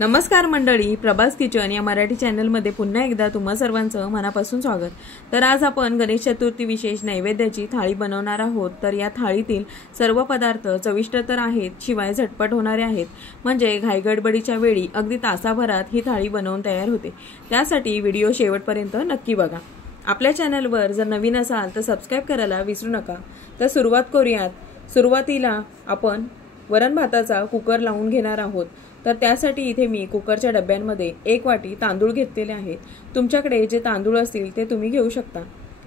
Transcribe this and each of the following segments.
नमस्कार मंडळी, प्रभास किचन या मराठी चॅनलमध्ये पुन्हा एकदा तुम्हा सर्वांचं मनापासून स्वागत। तर आज आपण गणेश चतुर्थी विशेष नैवेद्याची थाळी बनवणार आहोत। तर या थाळीतील सर्व पदार्थ चविष्ट तर आहेत, शिवाय झटपट होणारे आहेत। म्हणजे घाईगडबडीच्या वेळी अगदी तासाभरात ही थाळी बनवून तयार होते। त्यासाठी व्हिडिओ शेवटपर्यंत नक्की बघा। आपल्या चॅनलवर जर नवीन असाल तर सबस्क्राइब करायला विसरू नका। तर सुरुवात करूयात। सुरुवातीला आपण वरण भाताचा कुकर लावून घेणार आहोत। तर त्यासाठी इथे मी कुकरच्या डब्यांमध्ये 1 वाटी तांदूळ घेतलेले आहेत। तुमच्याकडे जे तांदूळ असतील ते तुम्ही घेऊ शकता।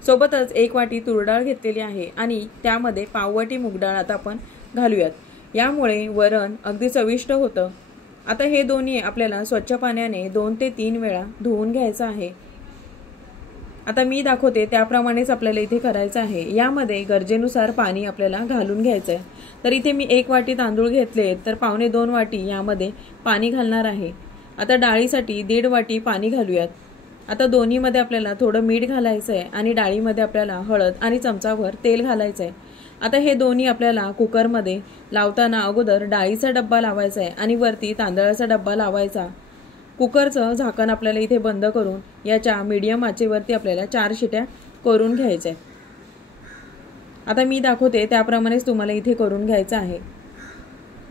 सोबतच 1 वाटी तूर डाळ घेतलेली आहे आणि त्यामध्ये पाव वाटी मूग डाळ आता आपण घालूयात। यामुळे वरण अगदी चविष्ट होतं। आता हे दोन्ही आपल्याला स्वच्छ पाण्याने 2 ते 3 वेळा धुवून घ्यायचं आहे। आता मी दाखवते त्याप्रमाणेच आपल्याला इथे करायचं आहे। यामध्ये गरजेनुसार पाणी आपल्याला घालून घ्यायचं आहे। तर इथे मी 1 वाटी तांदूळ घेतले तर 1.25 वाटी यामध्ये पाणी घालणार आहे। आता डाळीसाठी 1.5 वाटी पाणी घालूयात। आता दोन्हीमध्ये आपल्याला थोडं मीठ घालायचं आहे आणि डाळीमध्ये आपल्याला हळद आणि चमचाभर तेल घालायचं आहे। आता हे दोन्ही आपल्याला कुकरमध्ये लावताना अगोदर डाळीचा डब्बा लावायचा आहे आणि वरती तांदळाचा डब्बा लावायचा। कुकरचं झाकण आपल्याला इथे बंद करून याच्या मीडियम आचेवरती आपल्याला 4 शिट्या करून घ्यायच्या। आता मी दाखवते त्याप्रमाणेच तुम्हाला इथे करून घ्यायचं आहे।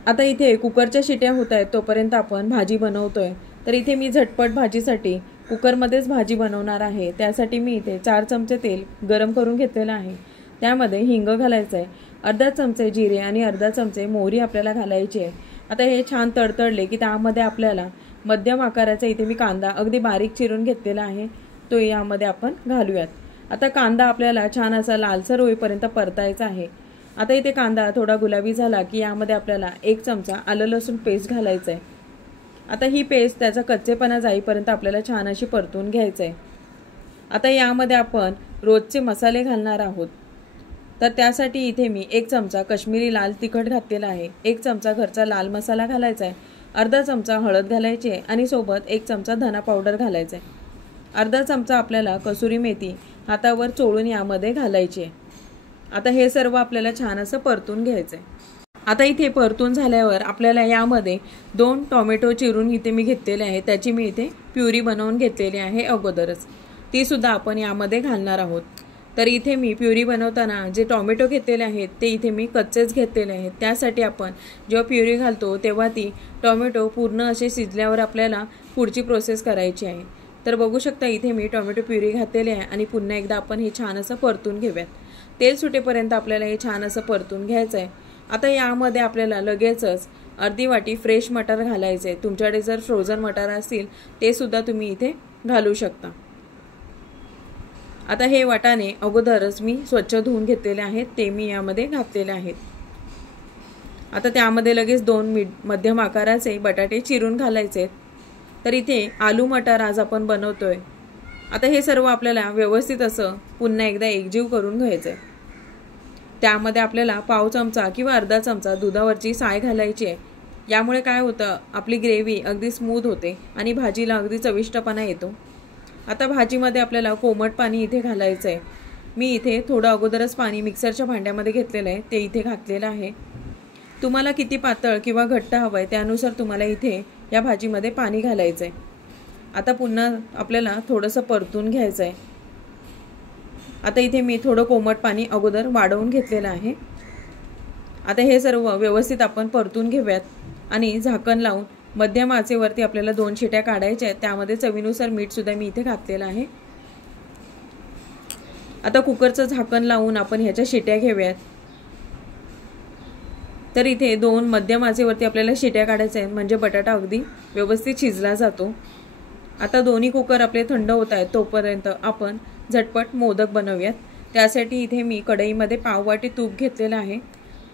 आता इथे कुकरच्या शिट्या होत आहेत तोपर्यंत आपण भाजी बनवतोय। तर इथे मी झटपट भाजीसाठी कुकरमध्येच भाजी बनवणार आहे। त्यासाठी मी इथे 4 चमचे तेल गरम करून घेतलेलं आहे। त्यामध्ये हिंग घालायचं आहे, अर्धा चमचे जिरे आणि अर्धा चमचे मोहरी आपल्याला घालायची आहे। आता हे छान तडतडले की त्यामध्ये आपल्याला मध्यम आकाराचा इथे मी कांदा अगदी बारीक चिरून घेतलेला आहे, तो यामध्ये आपण घालूयात। आता कांदा आपल्याला छान असा लालसर होईपर्यंत परतायचा आहे। आता इथे कांदा थोडा गुलाबी झाला की यामध्ये आपल्याला 1 चमचा आलं लसूण पेस्ट घालायचं आहे। आता ही पेस्ट त्याचा कच्चेपणा जाईपर्यंत आपल्याला छान अशी परतून घ्यायचं आहे। आता यामध्ये आपण रोजचे मसाले घालणार आहोत। तर त्यासाठी इथे मी 1 चमचा काश्मीरी लाल तिखट घातलेला आहे, 1 चमचा घरचा लाल मसाला घालायचा आहे, अर्धा चमचा हळद घालायची आहे आणि सोबत 1 चमचा धना पावडर घालायचा आहे, अर्धा चमचा आपल्याला कसुरी मेथी हातावर चोळून यामध्ये घालायची आहे। आता हे सर्व आपल्याला छान असं परतून घ्यायचं आहे। आता इथे परतून झाल्यावर आपल्याला यामध्ये 2 टोमॅटो चिरून इथे मी घेतलेले आहे, त्याची मी इथे प्युरी बनवून घेतलेली आहे अगोदरच, ती सुद्धा आपण यामध्ये घालणार आहोत। तर इथे मी प्युरी बनवताना जे टोमॅटो घेतलेले आहेत ते इथे मी कच्चेच घेतलेले आहेत। त्यासाठी आपण जेव्हा प्युरी घालतो तेव्हा ती टोमॅटो पूर्ण असे शिजल्यावर आपल्याला पुढची प्रोसेस करायची आहे। तर बघू शकता इथे मी टोमॅटो प्युरी घातलेली आहे आणि पुन्हा एकदा आपण हे छान असं परतून घेऊयात। तेल सुटेपर्यंत आपल्याला हे छान असं परतून घ्यायचं आहे। आता यामध्ये आपल्याला लगेचच अर्धी वाटी फ्रेश मटार घालायचे आहे। तुमच्याकडे जर फ्रोझन मटार असतील ते सुद्धा तुम्ही इथे घालू शकता। आता हे वाटाणे अगोदरच मी स्वच्छ धुवून घेतलेले आहेत, ते मी यामध्ये घातलेले आहेत। आता त्यामध्ये लगेच 2 मध्यम आकाराचे बटाटे चिरून घालायचे। तर इथे आलू मटार आज आपण बनवतोय। आता हे सर्व आपल्याला व्यवस्थित असं पुन्हा एकदा एकजीव करून घ्यायचंय। त्यामध्ये आपल्याला पाव चमचा किंवा अर्धा चमचा दुधावरची साय घालायची आहे। यामुळे काय होतं, आपली ग्रेव्ही अगदी स्मूथ होते आणि भाजीला अगदी चविष्टपणा येतो। आता भाजीमध्ये आपल्याला कोमट पाणी इथे घालायचं आहे। मी इथे थोडं अगोदरच पाणी मिक्सरच्या भांड्यामध्ये घेतलेलं आहे, ते इथे घातलेलं आहे। तुम्हाला किती पातळ किंवा घट्ट हवं आहे त्यानुसार तुम्हाला इथे या भाजीमध्ये पाणी घालायचं आहे। आता पुन्हा आपल्याला थोडंसं परतून घ्यायचं आहे। आता इथे मी थोडं कोमट पाणी अगोदर वाढवून घेतलेलं आहे। आता हे सर्व व्यवस्थित आपण परतून घेऊयात आणि झाकण लावून मध्यम आचेवरती आपल्याला 2 शिट्या काढायच्या आहेत। त्यामध्ये चवीनुसार मीठ सुद्धा मी इथे घातलेलं आहे। आता कुकरचं झाकण लावून आपण ह्याच्या शिट्या घेऊयात। तर इथे 2 मध्यम आचेवरती आपल्याला शिट्या काढायच्या आहेत, म्हणजे बटाटा अगदी व्यवस्थित शिजला जातो। आता दोन्ही कुकर आपले थंड होत आहेत तोपर्यंत आपण झटपट मोदक बनवूयात। त्यासाठी इथे मी कढईमध्ये पाव वाटी तूप घेतलेलं आहे।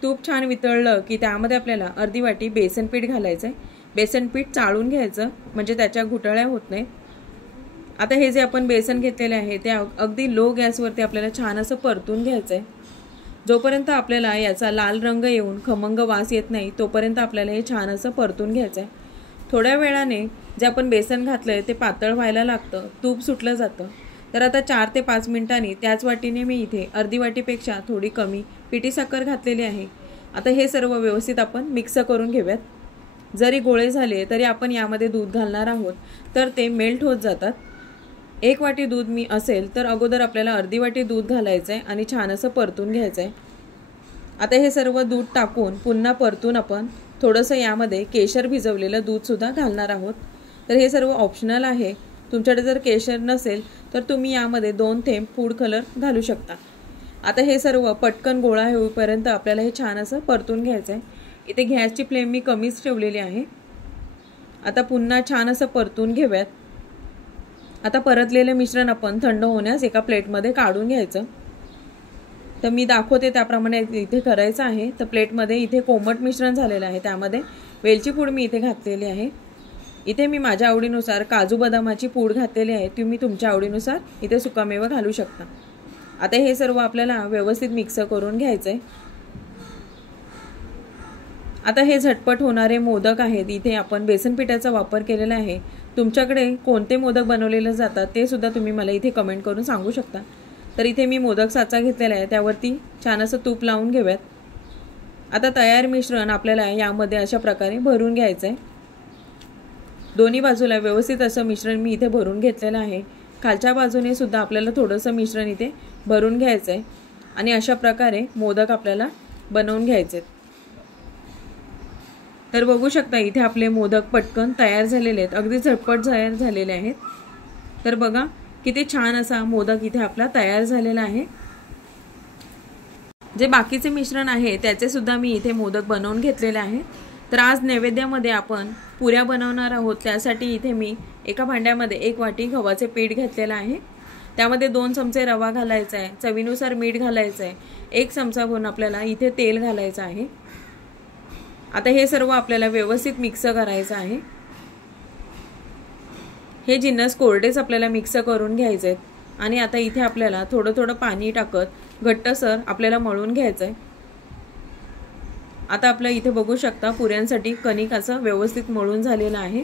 तूप छान वितळलं की त्यामध्ये आपल्याला अर्धी वाटी बेसन पीठ घालायचं आहे। बेसन पीठ चाळून घ्यायचं, म्हणजे त्याच्या गुठळ्या होत नाहीत। आता हे जे आपण बेसन घेतलेले आहे ते अगदी लो गॅसवरती आपल्याला छान असं परतून घ्यायचं आहे। जोपर्यंत आपल्याला याचा लाल रंग येऊन खमंग वास येत नाही तोपर्यंत आपल्याला हे छान असं परतून घ्यायचं आहे। थोड्या वेळाने जे आपण बेसन घातलंय ते पातळ व्हायला लागतं, तूप सुटलं जातं। तर आता 4 ते 5 मिनिटांनी त्याच वाटीने मी इथे अर्धी वाटीपेक्षा थोडी कमी पिठी साखर घातलेली आहे। आता हे सर्व व्यवस्थित आपण मिक्स करून घेऊयात। जरी गोळे झाले तरी आपण यामध्ये दूध घालणार आहोत तर ते मेल्ट होत जातात। 1 वाटी दूध मी असेल तर अगोदर आपल्याला अर्धी वाटी दूध घालायचं आहे आणि छान असं परतून घ्यायचं आहे। आता हे सर्व दूध टाकून पुन्हा परतून आपण थोडंसं यामध्ये केशर भिजवलेलं दूधसुद्धा घालणार आहोत। तर हे सर्व ऑप्शनल आहे। तुमच्याकडे जर केशर नसेल तर तुम्ही यामध्ये 2 थेंब फूड कलर घालू शकता। आता हे सर्व पटकन गोळा होईपर्यंत आपल्याला हे छान असं परतून घ्यायचं आहे। इथे गॅसची फ्लेम मी कमीच ठेवलेली आहे। आता पुन्हा छान असं परतून घेऊयात। आता परतलेले मिश्रण आपण थंड होण्यास एका प्लेटमध्ये काढून घ्यायचं। तर मी दाखवते त्याप्रमाणे इथे करायचं आहे। तर प्लेटमध्ये इथे कोमट मिश्रण झालेलं आहे, त्यामध्ये वेलची पूड मी इथे घातलेली आहे। इथे मी माझ्या आवडीनुसार काजू बदामाची पूड घातलेली आहे, तुम्ही तुमच्या आवडीनुसार इथे सुकामेवा घालू शकता। आता हे सर्व आपल्याला व्यवस्थित मिक्स करून घ्यायचं आहे। आता हे झटपट होणारे मोदक आहेत, इथे आपण बेसन पिठाचा वापर केलेला आहे। तुमच्याकडे कोणते मोदक बनवलेले जातात ते सुद्धा तुम्ही मला इथे कमेंट करून सांगू शकता। तर इथे मी मोदक साचा घेतलेला आहे, त्यावरती छान असं तूप लावून घेऊयात। आता तयार मिश्रण आपल्याला यामध्ये अशा प्रकारे भरून घ्यायचं आहे। दोन्ही बाजूला व्यवस्थित असं मिश्रण मी इथे भरून घेतलेलं आहे। खालच्या बाजूने सुद्धा आपल्याला थोडंसं मिश्रण इथे भरून घ्यायचं आहे आणि अशा प्रकारे मोदक आपल्याला बनवून घ्यायचे। तर बघू शकता इथे आपले मोदक पटकन तयार झालेले आहेत, अगदी झटपट तयार झालेले आहेत। तर बघा किती छान असा मोदक इथे आपला तयार झालेला आहे। जे बाकीचे मिश्रण आहे त्याचे सुद्धा मी इथे मोदक बनवून घेतलेले आहे। तर आज नैवेद्यामध्ये आपण पुऱ्या बनवणार आहोत, त्यासाठी इथे मी एका भांड्यामध्ये 1 वाटी गव्हाचे पीठ घेतलेलं आहे। त्यामध्ये 2 चमचे रवा घालायचा आहे, चवीनुसार मीठ घालायचं आहे, 1 चमचाभर आपल्याला इथे तेल घालायचं आहे। आता हे सर्व आपल्याला व्यवस्थित मिक्स करायचं आहे। हे जिन्नस कोरडेच आपल्याला मिक्स करून घ्यायचे आहेत आणि आता इथे आपल्याला थोडं थोडं पाणी टाकत घट्टसर आपल्याला मळून घ्यायचं आहे। आता आपल्या इथे बघू शकता पुऱ्यांसाठी कणिक असं व्यवस्थित मळून झालेलं आहे।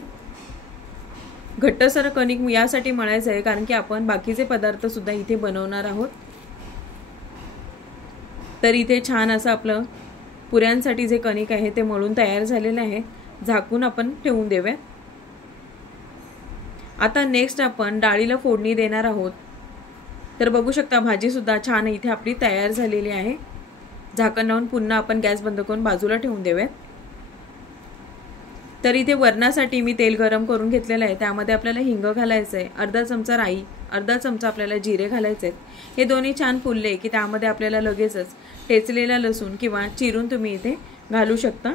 घट्टसर कणिक यासाठी मळायचं आहे कारण की आपण बाकीचे पदार्थ सुद्धा इथे बनवणार आहोत। तर इथे छान असं आपलं पुऱ्यांसाठी जे कणिक आहे ते मळून तयार झालेलं आहे। झाकून आपण ठेवून देऊया। आता नेक्स्ट आपण डाळीला फोडणी देणार आहोत। तर बघू शकता भाजी सुद्धा छान इथे आपली तयार झालेली आहे। झाकण लावून पुन्हा आपण गॅस बंद करून बाजूला ठेवून देऊया। तर इथे वरणासाठी मी तेल गरम करून घेतलेलं आहे, त्यामध्ये आपल्याला हिंग घालायचं आहे, अर्धा चमचा राई, अर्धा चमचा आपल्याला जिरे घालायचे आहेत। हे दोन्ही छान फुलले की त्यामध्ये आपल्याला लगेचच ठेचलेला लसूण किंवा चिरून तुम्ही इथे घालू शकता।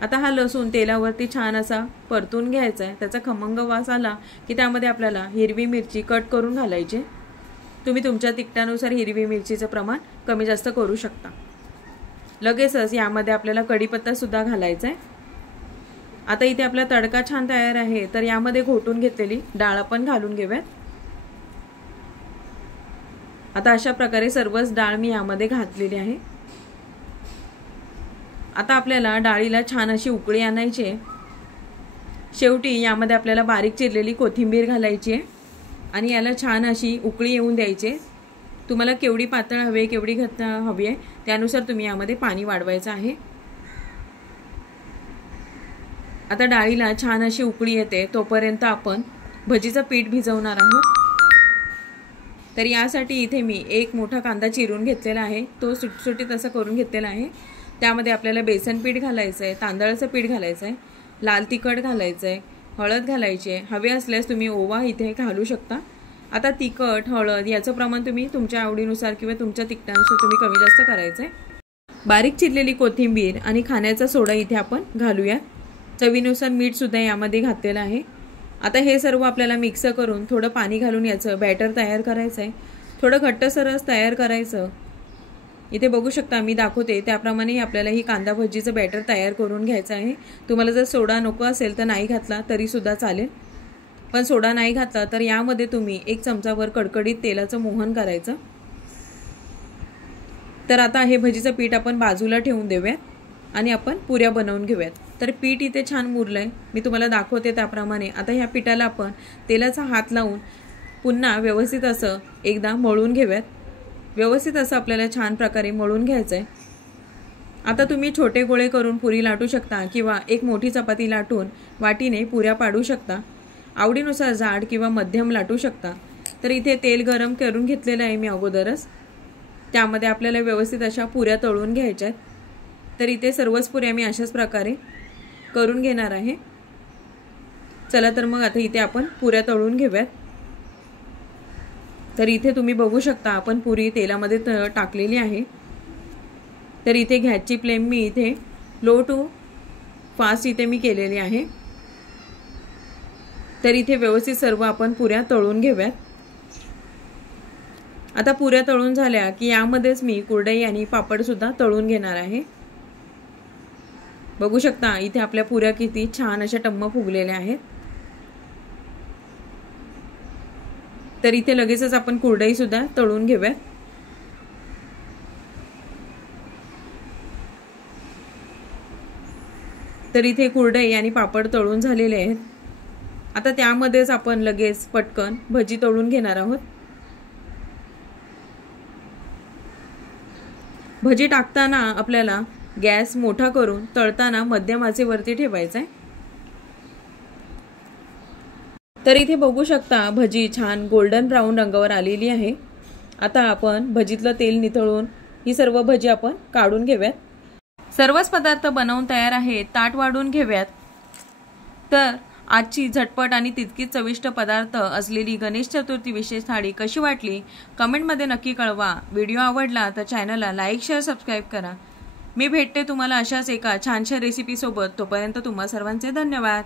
आता हा लसूण तेलावरती छान असा परतून घ्यायचा आहे। त्याचा खमंग वास आला की त्यामध्ये आपल्याला हिरवी मिरची कट करून घालायची। तुम्ही तुमच्या तिखटानुसार हिरवी मिरचीचं प्रमाण कमी जास्त करू शकता। लगेचच यामध्ये आपल्याला कढीपत्ता सुद्धा घालायचा आहे। आता इथे आपला तडका छान तयार आहे, तर यामध्ये घोटून घेतलेली डाळ आपण घालून घेऊयात। आता अशा प्रकारे सर्वच डाळ मी यामध्ये घातलेली आहे। आता आपल्याला डाळीला छान अशी उकळी आणायची आहे। शेवटी यामध्ये आपल्याला बारीक चिरलेली कोथिंबीर घालायची आहे आणि याला छान अशी उकळी येऊन द्यायची। तुम्हाला केवढी पातळ हवी आहे केवढी घट्ट हवी आहे त्यानुसार तुम्ही यामध्ये पाणी वाढवायचं आहे। आता डाळीला छान अशी उकळी येते तोपर्यंत आपण भजीचं पीठ भिजवणार आहोत। तर यासाठी इथे मी 1 मोठा कांदा चिरून घेतलेला आहे, तो सुटसुटीत असा करून घेतलेला आहे। त्यामध्ये आपल्याला बेसन पीठ घालायचं आहे, तांदळाचं पीठ घालायचं आहे, लाल तिखट घालायचं आहे, हळद घालायची आहे, हवे असल्यास तुम्ही ओवा इथे घालू शकता। आता तिखट हळद याचं प्रमाण तुम्ही तुमच्या आवडीनुसार किंवा तुमच्या तिखटानुसार तुम्ही कमी जास्त करायचं आहे। बारीक चिरलेली कोथिंबीर आणि खाण्याचा सोडा इथे आपण घालूया। चवीनुसार मीठ सुद्धा यामध्ये घातलेलं आहे। आता हे सर्व आपल्याला मिक्स करून थोडं पाणी घालून याचं बॅटर तयार करायचं आहे। थोडं घट्टसरच तयार करायचं। इथे बघू शकता मी दाखवते त्याप्रमाणे आपल्याला ही कांदा भजीचं बॅटर तयार करून घ्यायचं आहे। तुम्हाला जर सोडा नको असेल तर नाही घातला तरी सुद्धा चालेल, पण सोडा नाही घातला तर यामध्ये तुम्ही 1 चमचाभर कडकडीत तेलाचं मोहन करायचं। तर आता हे भजीचं पीठ आपण बाजूला ठेवून देऊयात आणि आपण पुऱ्या बनवून घेऊयात। तर पीठ इथे छान मुरलंय, मी तुम्हाला दाखवते त्याप्रमाणे। आता ह्या पिठाला आपण तेलाचा हात लावून पुन्हा व्यवस्थित असं एकदा मळून घेऊयात। व्यवस्थित असं आपल्याला छान प्रकारे मळून घ्यायचं आहे। आता तुम्ही छोटे गोळे करून पुरी लाटू शकता किंवा एक मोठी चपाती लाटून वाटीने पुऱ्या पाडू शकता। आवडीनुसार जाड किंवा मध्यम लाटू शकता। तर इथे तेल गरम करून घेतलेलं आहे मी अगोदरच। त्यामध्ये आपल्याला व्यवस्थित अशा पुऱ्या तळून घ्यायच्यात। तर इथे सर्वच पुऱ्या मी अशाच प्रकारे करून घेणार आहे। चला तर मग आता इथे आपण पुऱ्या तळून घेऊयात। तर इथे तुम्ही बघू शकता आपण पुरी तेलामध्ये टाकलेली आहे। तर इथे गॅसची फ्लेम मी इथे लो टू फास्ट इथे मी केलेली आहे। तर इथे व्यवस्थित सर्व आपण पुऱ्या तळून घेऊयात। आता पुऱ्या तळून झाल्या की यामध्येच मी कुरडई आणि पापड सुद्धा तळून घेणार आहे। बघू शकता इथे आपल्या पुऱ्या किती छान अशा टम्म फुगलेल्या आहेत। तर इथे लगेचच आपण कुरडई सुद्धा तळून घेऊयात। तर इथे कुरडई आणि पापड तळून झालेले आहेत। आता त्यामध्येच आपण लगेच पटकन भजी तळून घेणार आहोत। भजी टाकताना आपल्याला गॅस मोठा करून तळताना मध्यम आचेवरती ठेवायचा आहे। तर इथे बघू शकता भजी छान गोल्डन ब्राऊन रंगावर आलेली आहे। आता आपण भजीतलं तेल निथळून ही सर्व भजी आपण काढून घेऊयात। सर्वच पदार्थ बनवून तयार आहेत। ताट वाढून घेऊयात। तर आजची झटपट आणि तितकीच चविष्ट पदार्थ असलेली गणेश चतुर्थी विशेष थाळी कशी वाटली कमेंटमध्ये नक्की कळवा। व्हिडिओ आवडला तर चॅनलला लाईक शेअर सबस्क्राईब करा। मी भेटते तुम्हाला अशाच एका छानशा रेसिपी सोबत। तोपर्यंत तुम्हा सर्वांचे धन्यवाद।